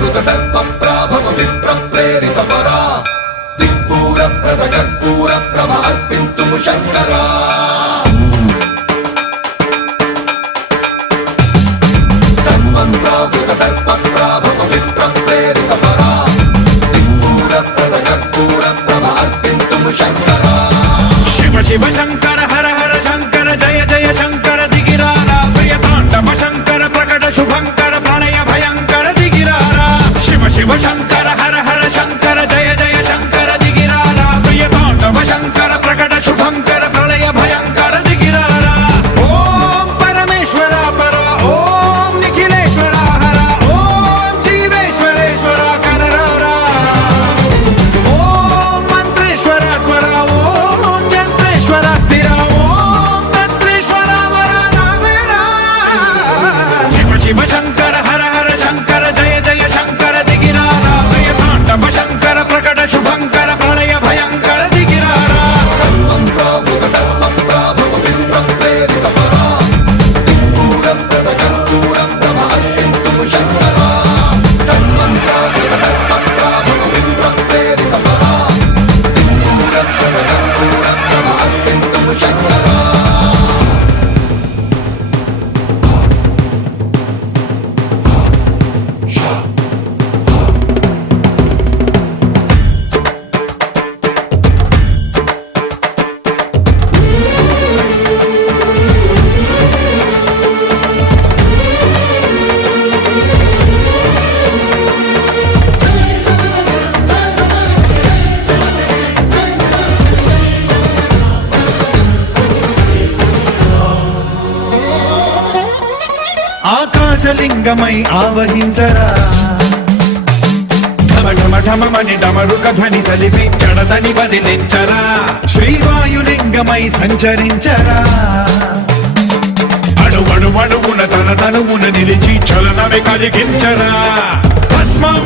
దర్పప్రాభవ విప్రప్రేరిత పరా దిక్పూర ప్రద కర్పూర ప్రభ అర్పింతుము శంకరా సన్మంత్రావృత దర్పప్రాభవ విప్రప్రేరిత పరా దిక్పూర ప్రద కర్పూర ప్రభ అర్పింతుము శంకరా శివ శివ శంకర హర హర శంకర జయ జయ శంకర దిగిరారా ప్రియ తాండవ శంకర ప్రకట శుభంకర ప్రళయ భయంకర దిగిరారా శివ శివ శంకర హర హర శంకర జయ జయ శంకర దిగిరారా ప్రియ తాండవ శంకర ప్రకట శుభంకర ప్రళయ భయంకర దిగిరారా ఓం పరమేశ్వర పర ఓం నిఖిలేశ్వర హర ఓం జీవేశ్వరేశ్వర కరరారా ఓం మంత్రేశ్వర స్వర ఓం యంత్రేశ్వర స్థిర ఓం తంత్రేశ్వర వర నామేరా శివ శివ శంకర హర హర శంకర జయ జయ శంకర దిగిరారా ప్రియ తాండవ శంకర ప్రకట శుభంకర ప్రళయ భయంకర దిగిరారా సన్మంత్రావృత దర్పప్రాభవ విప్రప్రేరిత పరా దిక్పూర ప్రద కర్పూర ప్రభ అర్పింతుము శంకరా సన్మంత్రావృత దర్పప్రాభవ విప్రప్రేరిత పరా దిక్పూర ప్రద కర్పూర ప్రభ అర్పింతుము శంకరా ఆకాశలింగమై ఆవహించరా ఢమ ఢమ ఢమమని డమరుక ధ్వని సలిపి జడదని వదిలించరా శ్రీవాయులింగమై సంచరించరా అణువణువున తన తనువున నిలిచి చలనమే కలిగించరా భస్మం